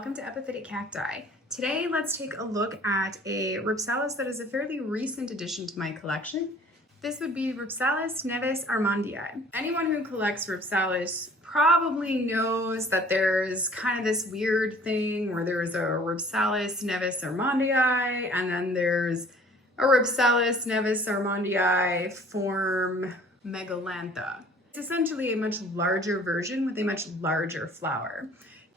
welcome to Epiphytic Cacti. Today, let's take a look at a Rhipsalis that is a fairly recent addition to my collection. This would be Rhipsalis Neves-armondii. Anyone who collects Rhipsalis probably knows that there's kind of this weird thing where there's a Rhipsalis Neves-armondii, and then there's a Rhipsalis Neves-armondii form Megalantha. It's essentially a much larger version with a much larger flower.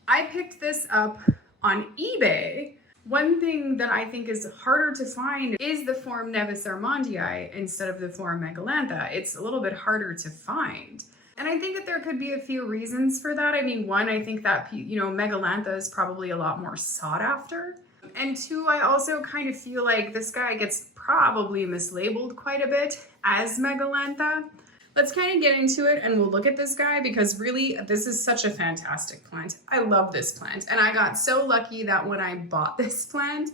I picked this up on eBay. One thing that I think is harder to find is the form Neves-armondii instead of the form Megalantha. It's a little bit harder to find. And I think that there could be a few reasons for that. I mean, one, I think that, Megalantha is probably a lot more sought after. And two, I also kind of feel like this guy gets probably mislabeled quite a bit as Megalantha. Let's kind of get into it and we'll look at this guy because really this is such a fantastic plant. I love this plant and I got so lucky that when I bought this plant,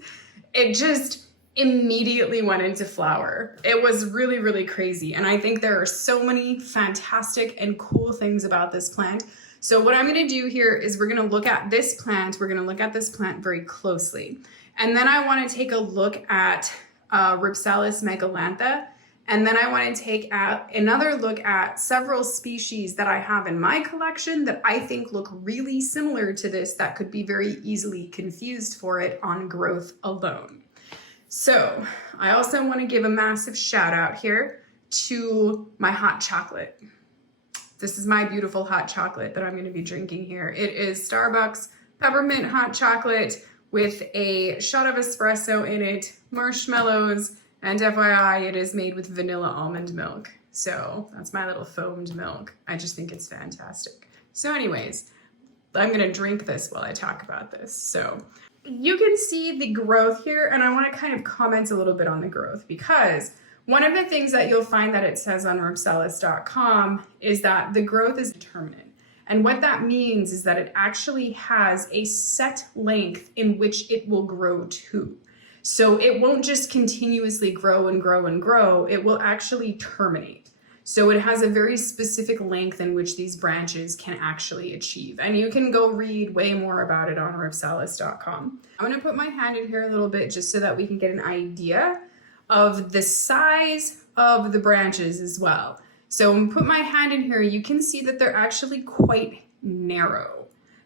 it just immediately went into flower. It was really, really crazy. And I think there are so many fantastic and cool things about this plant. So what I'm going to do here is we're going to look at this plant. We're going to look at this plant very closely. And then I want to take a look at Rhipsalis Megalantha. And then I want to take another look at several species that I have in my collection that I think look really similar to this that could be very easily confused for it on growth alone. So I also want to give a massive shout out here to my hot chocolate. This is my beautiful hot chocolate that I'm going to be drinking here. It is Starbucks peppermint hot chocolate with a shot of espresso in it, marshmallows, and FYI, it is made with vanilla almond milk. So that's my little foamed milk. I just think it's fantastic. So anyways, I'm gonna drink this while I talk about this. So you can see the growth here, and I wanna kind of comment a little bit on the growth because one of the things that you'll find that it says on rhipsalis.com is that the growth is determinant. And what that means is that it actually has a set length in which it will grow to. So it won't just continuously grow and grow and grow, it will actually terminate. So it has a very specific length in which these branches can actually achieve. And you can go read way more about it on rhipsalis.com. I'm gonna put my hand in here a little bit just so that we can get an idea of the size of the branches as well. So when I put my hand in here, you can see that they're actually quite narrow.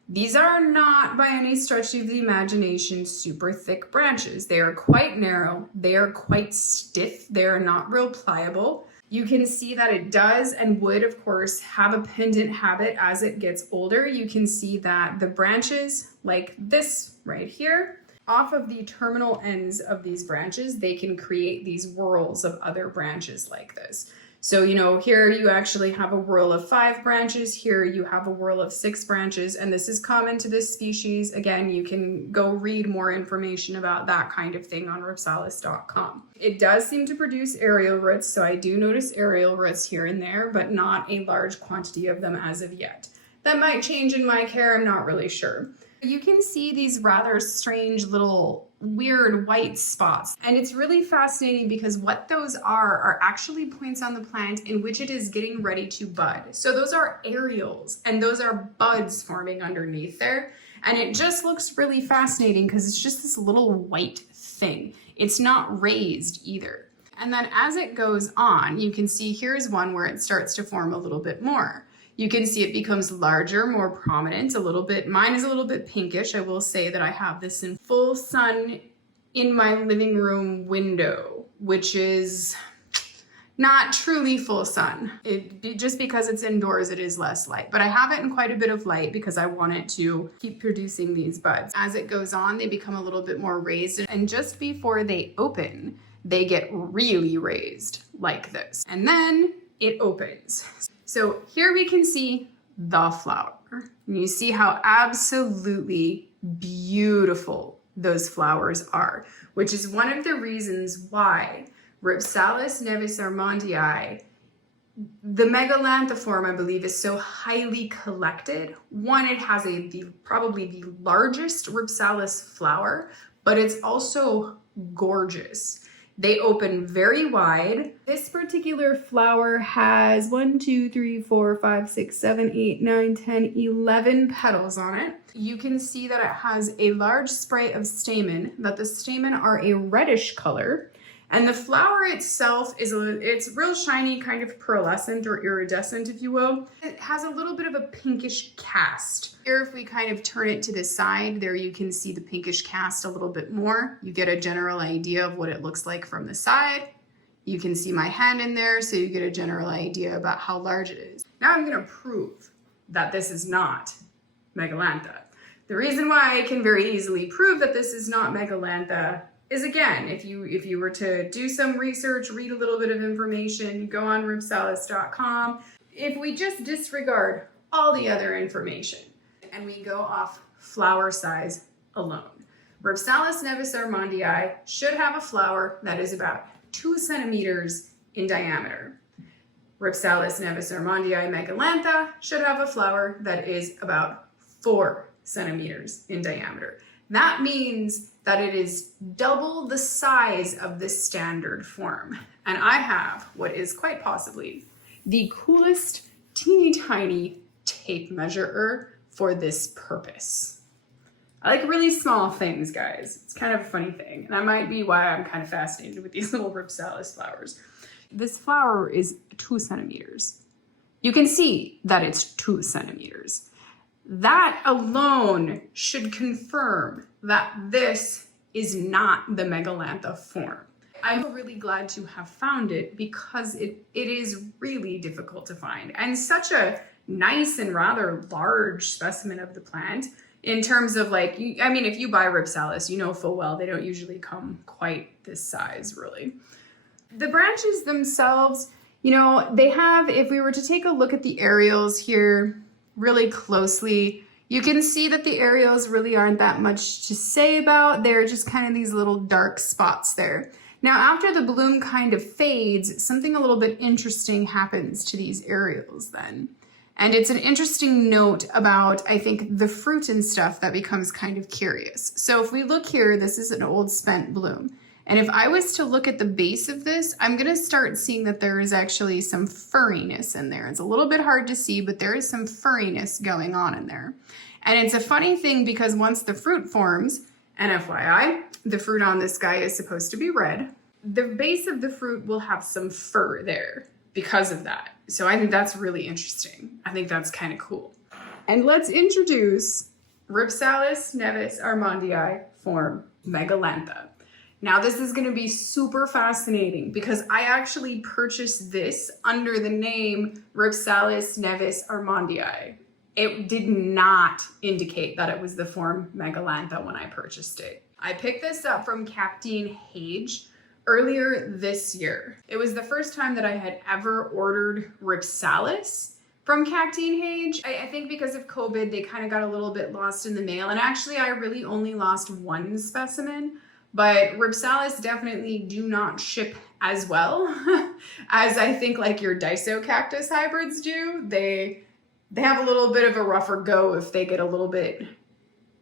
These are not by any stretch of the imagination super thick branches. They are quite narrow, they are quite stiff, they are not real pliable. You can see that it does and would of course have a pendant habit as it gets older. You can see that the branches like this right here, off of the terminal ends of these branches, they can create these whorls of other branches like this. So, here you actually have a whorl of 5 branches, here you have a whorl of 6 branches, and this is common to this species. Again, you can go read more information about that kind of thing on rhipsalis.com. It does seem to produce aerial roots, so I do notice aerial roots here and there, but not a large quantity of them as of yet. That might change in my care, I'm not really sure. You can see these rather strange little weird white spots. And it's really fascinating because what those are actually points on the plant in which it is getting ready to bud. So those are areoles and those are buds forming underneath there. And it just looks really fascinating because it's just this little white thing. It's not raised either. And then as it goes on, you can see here's one where it starts to form a little bit more. You can see it becomes larger, more prominent, a little bit. Mine is a little bit pinkish. I will say that I have this in full sun in my living room window, which is not truly full sun. Just because it's indoors, it is less light, but I have it in quite a bit of light because I want it to keep producing these buds. As it goes on, they become a little bit more raised, and just before they open, they get really raised like this. And then it opens. So here we can see the flower. And you see how absolutely beautiful those flowers are, which is one of the reasons why Rhipsalis Neves-armondii, the Megalantha form, I believe, is so highly collected. One, it has probably the largest Rhipsalis flower, but it's also gorgeous. They open very wide. This particular flower has 1, 2, 3, 4, 5, 6, 7, 8, 9, 10, 11 petals on it. You can see that it has a large spray of stamen, that the stamen are a reddish color. And the flower itself it's real shiny, kind of pearlescent or iridescent, if you will. It has a little bit of a pinkish cast. Here, if we kind of turn it to the side, there you can see the pinkish cast a little bit more. You get a general idea of what it looks like from the side. You can see my hand in there, so you get a general idea about how large it is. Now I'm gonna prove that this is not Megalantha. The reason why I can very easily prove that this is not Megalantha is, again, if you were to do some research, read a little bit of information, go on rhipsalis.com. If we just disregard all the other information and we go off flower size alone, Rhipsalis Neves-armondii should have a flower that is about 2 centimeters in diameter. Rhipsalis Neves-armondii Megalantha should have a flower that is about 4 centimeters in diameter. That means that it is double the size of the standard form. And I have what is quite possibly the coolest teeny tiny tape measurer for this purpose. I like really small things, guys. It's kind of a funny thing. And that might be why I'm kind of fascinated with these little Rhipsalis flowers. This flower is 2 centimeters. You can see that it's 2 centimeters. That alone should confirm that this is not the Megalantha form. I'm really glad to have found it because it is really difficult to find, and such a nice and rather large specimen of the plant in terms of, like, I mean, if you buy Rhipsalis, you know full well they don't usually come quite this size, really. The branches themselves, you know, they have, if we were to take a look at the aerials here really closely, you can see that the aerials really aren't that much to say about. They're just kind of these little dark spots there. Now, after the bloom kind of fades, something a little bit interesting happens to these aerials then. And it's an interesting note about, I think, the fruit and stuff that becomes kind of curious. So if we look here, this is an old spent bloom. And if I was to look at the base of this, I'm gonna start seeing that there is actually some furriness in there. It's a little bit hard to see, but there is some furriness going on in there. And it's a funny thing because once the fruit forms, and FYI, the fruit on this guy is supposed to be red, the base of the fruit will have some fur there because of that. So I think that's really interesting. I think that's kind of cool. And let's introduce Rhipsalis Neves-armondii form Megalantha. Now this is going to be super fascinating because I actually purchased this under the name Rhipsalis Neves-armondii. It did not indicate that it was the form Megalantha when I purchased it. I picked this up from Cacti Hage earlier this year. It was the first time that I had ever ordered Rhipsalis from Cacti Hage. I think because of COVID, they kind of got a little bit lost in the mail. And actually, I really only lost one specimen. But Rhipsalis definitely do not ship as well as I think like your Distinguish cactus hybrids do. They have a little bit of a rougher go if they get a little bit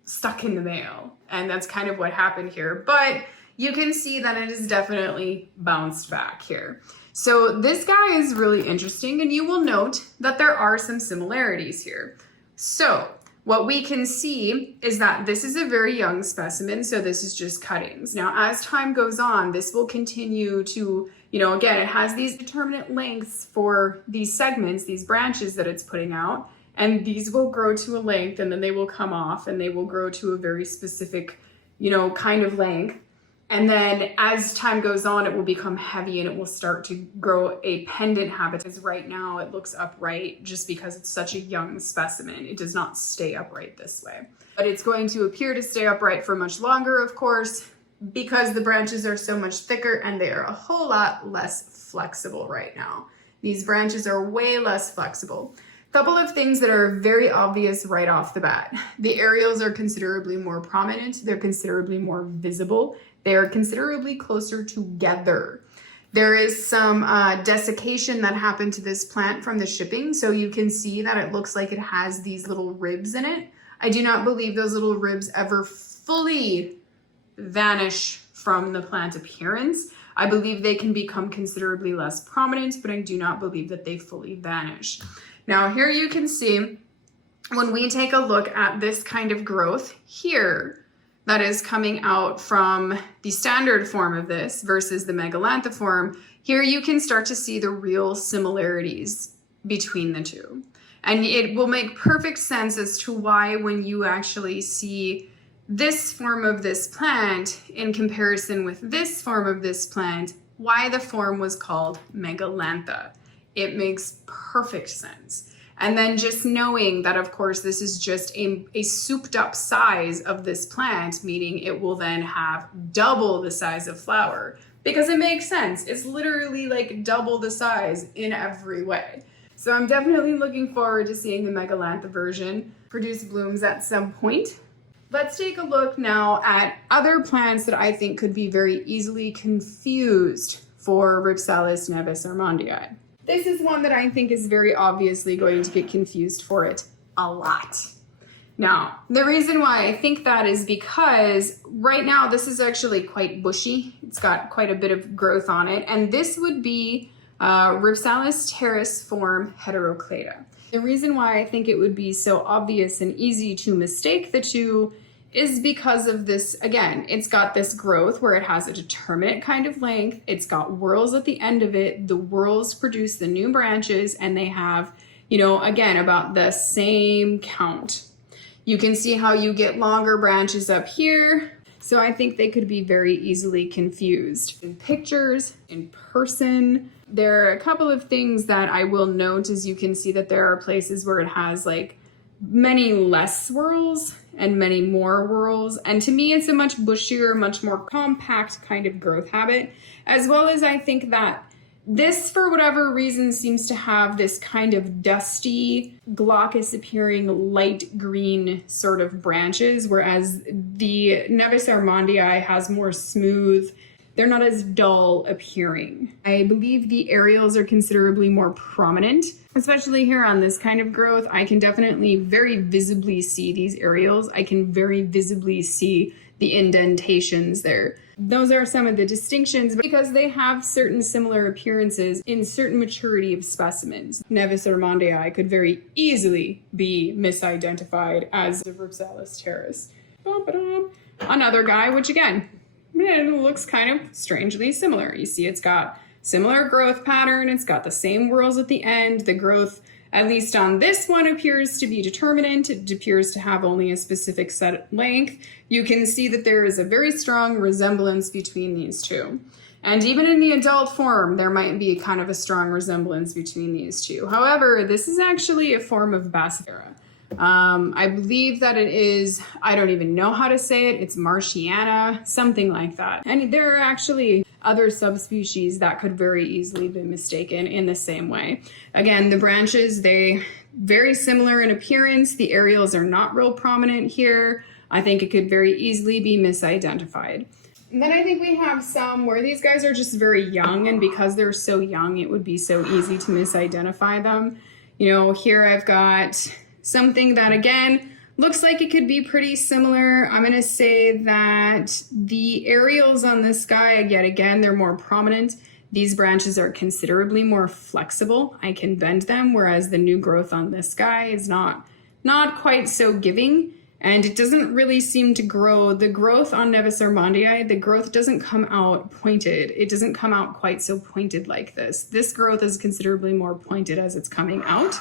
stuck in the mail. And that's kind of what happened here. But you can see that it is definitely bounced back here. So this guy is really interesting, and you will note that there are some similarities here. So what we can see is that this is a very young specimen, so this is just cuttings. Now, as time goes on, this will continue to, you know, again, it has these determinant lengths for these segments, these branches that it's putting out, and these will grow to a length, and then they will come off, and they will grow to a very specific, you know, kind of length. And then as time goes on, it will become heavy and it will start to grow a pendant habit. As right now, it looks upright just because it's such a young specimen. It does not stay upright this way. But it's going to appear to stay upright for much longer, of course, because the branches are so much thicker and they are a whole lot less flexible right now. These branches are way less flexible. A couple of things that are very obvious right off the bat. The aerials are considerably more prominent. They're considerably more visible. They are considerably closer together. There is some desiccation that happened to this plant from the shipping, so you can see that it looks like it has these little ribs in it. I do not believe those little ribs ever fully vanish from the plant appearance. I believe they can become considerably less prominent, but I do not believe that they fully vanish. Now here you can see when we take a look at this kind of growth here that is coming out from the standard form of this versus the Megalantha form, here you can start to see the real similarities between the two. And it will make perfect sense as to why when you actually see this form of this plant in comparison with this form of this plant, why the form was called Megalantha. It makes perfect sense. And then just knowing that, of course, this is just a souped up size of this plant, meaning it will then have double the size of flower, because it makes sense. It's literally like double the size in every way. So I'm definitely looking forward to seeing the Megalantha version produce blooms at some point. Let's take a look now at other plants that I think could be very easily confused for Rhipsalis Neves-armondii. This is one that I think is very obviously going to get confused for it a lot. Now, the reason why I think that is because right now this is actually quite bushy. It's got quite a bit of growth on it, and this would be Rhipsalis teres form heteroclada. The reason why I think it would be so obvious and easy to mistake the two is because of this. Again, it's got this growth where it has a determinate kind of length. It's got whorls at the end of it. The whorls produce the new branches, and they have, you know, again, about the same count. You can see how you get longer branches up here. So I think they could be very easily confused. In pictures, in person, there are a couple of things that I will note. As you can see that there are places where it has like many less whorls and many more whorls. And to me, it's a much bushier, much more compact kind of growth habit, as well as I think that this, for whatever reason, seems to have this kind of dusty, glaucous appearing light green sort of branches, whereas the Neves-armondii has more smooth, they're not as dull appearing. I believe the areoles are considerably more prominent, especially here on this kind of growth. I can definitely very visibly see these areoles. I can very visibly see the indentations there. Those are some of the distinctions because they have certain similar appearances in certain maturity of specimens. Neves-armondii could very easily be misidentified as the Rhipsalis teres. Another guy, which again, it looks kind of strangely similar. You see it's got similar growth pattern. It's got the same whorls at the end. The growth, at least on this one, appears to be determinant. It appears to have only a specific set length. You can see that there is a very strong resemblance between these two. And even in the adult form, there might be kind of a strong resemblance between these two. However, this is actually a form of baccifera. I believe that it is, I don't even know how to say it, it's Martiana, something like that. And there are actually other subspecies that could very easily be mistaken in the same way. Again, the branches, they very similar in appearance. The areoles are not real prominent here. I think it could very easily be misidentified. And then I think we have some where these guys are just very young, and because they're so young, it would be so easy to misidentify them. You know, here I've got something that, again, looks like it could be pretty similar. I'm going to say that the areoles on this guy, yet again, they're more prominent. These branches are considerably more flexible. I can bend them, whereas the new growth on this guy is not quite so giving, and it doesn't really seem to grow. The growth on Neves-armondii, the growth doesn't come out pointed. It doesn't come out quite so pointed like this. This growth is considerably more pointed as it's coming out.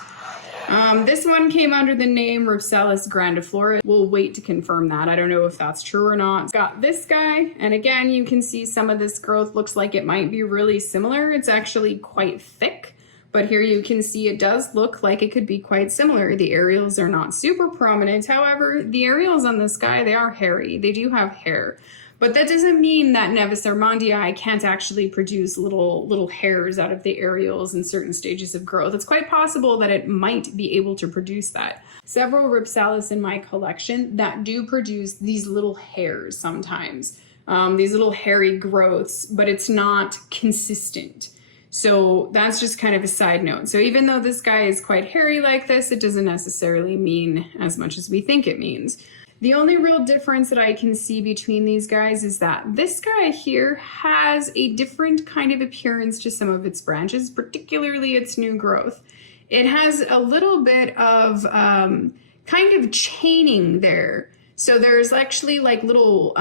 This one came under the name Rhipsalis grandiflora. We'll wait to confirm that. I don't know if that's true or not. It's got this guy, and again, you can see some of this growth looks like it might be really similar. It's actually quite thick, but here you can see it does look like it could be quite similar. The areoles are not super prominent. However, the areoles on this guy, they are hairy. They do have hair. But that doesn't mean that Neves-armondii can't actually produce little hairs out of the areoles in certain stages of growth. It's quite possible that it might be able to produce that. Several Rhipsalis in my collection that do produce these little hairs sometimes, these little hairy growths, but it's not consistent. So that's just kind of a side note. So even though this guy is quite hairy like this, it doesn't necessarily mean as much as we think it means. The only real difference that I can see between these guys is that this guy here has a different kind of appearance to some of its branches, particularly its new growth. It has a little bit of kind of chaining there. So there's actually like little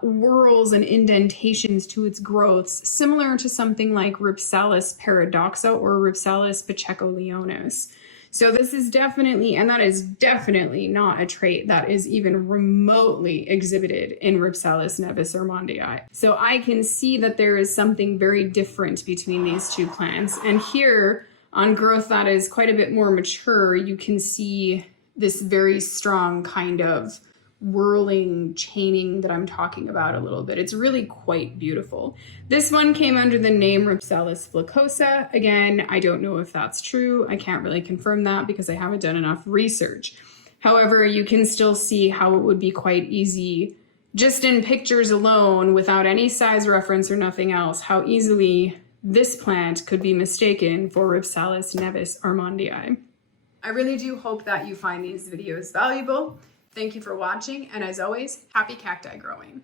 whorls and indentations to its growths, similar to something like Rhipsalis paradoxa or Rhipsalis pacheco-leonis. So this is definitely, and that is definitely not a trait that is even remotely exhibited in Rhipsalis Neves-armondii. So I can see that there is something very different between these two plants. And here, on growth that is quite a bit more mature, you can see this very strong kind of whirling chaining that I'm talking about a little bit. It's really quite beautiful. This one came under the name Rhipsalis floccosa. Again, I don't know if that's true. I can't really confirm that because I haven't done enough research. However, you can still see how it would be quite easy, just in pictures alone, without any size reference or nothing else, how easily this plant could be mistaken for Rhipsalis Neves-armondii. I really do hope that you find these videos valuable. Thank you for watching, and as always, happy cacti growing.